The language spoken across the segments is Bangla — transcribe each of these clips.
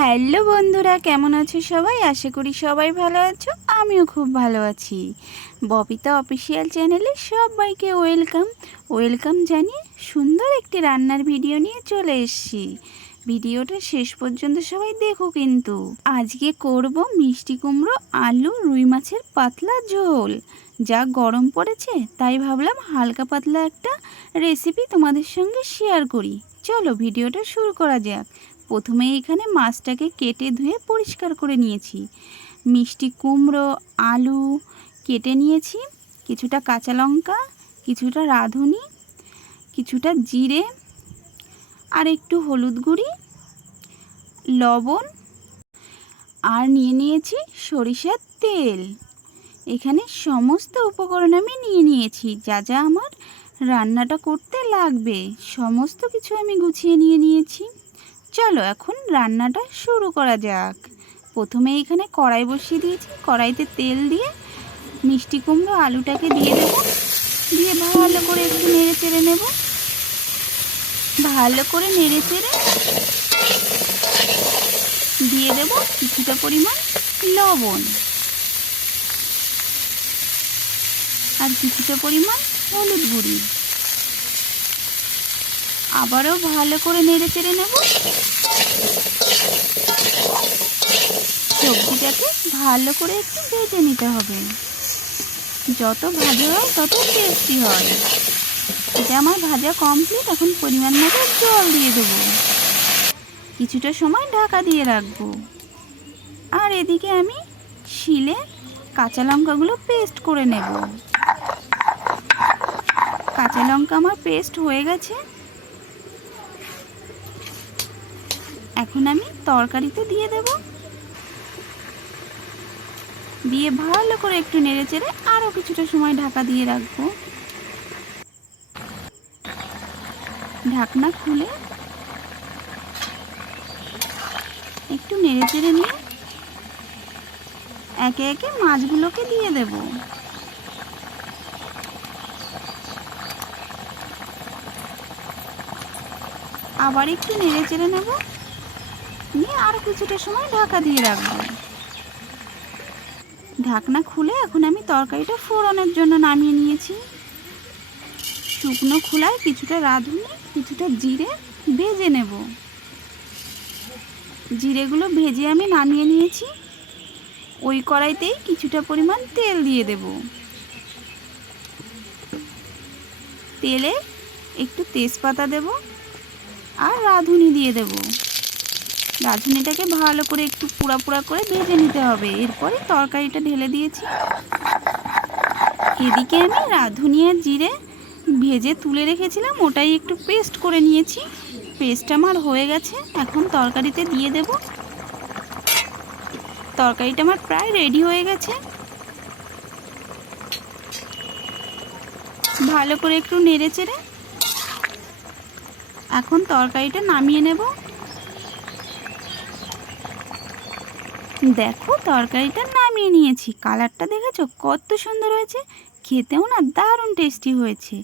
হ্যালো বন্ধুরা, কেমন আছো সবাই? আশা করি সবাই ভালো আছো। আমিও খুব ভালো আছি। ববিতা অফিসিয়াল চ্যানেলে সবাইকে ওয়েলকাম জানিয়ে সুন্দর একটি রান্নার ভিডিও নিয়ে চলে এসেছি। ভিডিওটা শেষ পর্যন্ত সবাই দেখো। কিন্তু আজকে করব মিষ্টি কুমড়ো আলু রুই মাছের পাতলা ঝোল। যা গরম পড়েছে তাই ভাবলাম হালকা পাতলা একটা রেসিপি তোমাদের সঙ্গে শেয়ার করি। চলো ভিডিওটা শুরু করা যাক। প্রথমে এখানে মাছটাকে কেটে ধুয়ে পরিষ্কার করে নিয়েছি। মিষ্টি কুমড়ো আলু কেটে নিয়েছি। কিছুটা কাঁচা লঙ্কা, কিছুটা রাঁধুনি, কিছুটা জিরে, আর একটু হলুদ গুঁড়ি, লবণ, আর নিয়ে নিয়েছি সরিষার তেল। এখানে সমস্ত উপকরণ আমি নিয়ে নিয়েছি। যা যা আমার রান্নাটা করতে লাগবে সমস্ত কিছু আমি গুছিয়ে নিয়ে নিয়েছি। চলো এখন রান্নাটা শুরু করা যাক। প্রথমে এখানে কড়াই বসিয়ে দিয়েছি। কড়াইতে তেল দিয়ে মিষ্টি কুমড়ো আলুটাকে দিয়ে দেব। দিয়ে ভালো করে একটু নেড়ে চেড়ে নেব। ভালো করে নেড়ে চেড়ে দিয়ে দেব কিছুটা পরিমাণ লবণ আর কিছুটা পরিমাণ হলুদ গুঁড়ি। আবারও ভালো করে নেড়ে চেড়ে নেব। সবজিটাকে ভালো করে একটু ভেজে নিতে হবে। যত ভাজা হয় তত টেস্টি হয়। এটা আমার ভাজা কমপ্লিট। এখন পরিমাণ মতো জল দিয়ে দেবো। কিছুটা সময় ঢাকা দিয়ে রাখবো। আর এদিকে আমি শিলে কাঁচা লঙ্কাগুলো পেস্ট করে নেব। কাঁচা লঙ্কা আমার পেস্ট হয়ে গেছে। এখন আমি তরকারিতে দিয়ে দেব। দিয়ে ভালো করে একটু নেড়ে চেড়ে আরও কিছুটা সময় ঢাকা দিয়ে রাখবো। ঢাকনা খুলে একটু নেড়ে চেড়ে নিয়ে একে একে মাছগুলোকে দিয়ে দেব। আবার একটু নেড়ে চেড়ে নেব। নিয়ে আরও কিছুটা সময় ঢাকা দিয়ে রাখবো। ঢাকনা খুলে এখন আমি তরকারিটা ফোড়নের জন্য নামিয়ে নিয়েছি। শুকনো খোলায় কিছুটা রাঁধুনি, কিছুটা জিরে ভেজে নেব। জিরেগুলো ভেজে আমি নামিয়ে নিয়েছি। ওই কড়াইতেই কিছুটা পরিমাণ তেল দিয়ে দেব। তেলে একটু তেজপাতা দেব আর রাঁধুনি দিয়ে দেব। রাঁধুনিটাকে ভালো করে একটু পোড়া পোড়া করে ভেজে নিতে হবে। এরপরে তরকারিটা ঢেলে দিয়েছি। এদিকে আমি রাঁধুনি আর জিরে ভেজে তুলে রেখেছিলাম, ওটাই একটু পেস্ট করে নিয়েছি। পেস্ট আমার হয়ে গেছে। এখন তরকারিতে দিয়ে দেব। তরকারিটা আমার প্রায় রেডি হয়ে গেছে। ভালো করে একটু নেড়ে চেড়ে এখন তরকারিটা নামিয়ে নেব। দেখো তরকারিটা নামিয়ে নিয়েছি। কালারটা দেখেছো কত সুন্দর হয়েছে। খেতেও না দারুণ টেস্টি হয়েছে।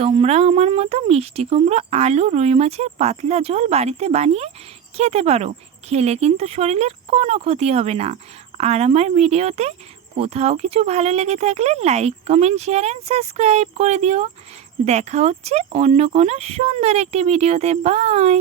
তোমরাও আমার মতো মিষ্টি কুমড়ো আলু রুই মাছের পাতলা ঝোল বাড়িতে বানিয়ে খেতে পারো। খেলে কিন্তু শরীরের কোনো ক্ষতি হবে না। আর আমার ভিডিওতে কোথাও কিছু ভালো লেগে থাকলে like comment share and subscribe করে দিও। দেখা হচ্ছে অন্য কোনো সুন্দর একটি ভিডিওতে। বাই।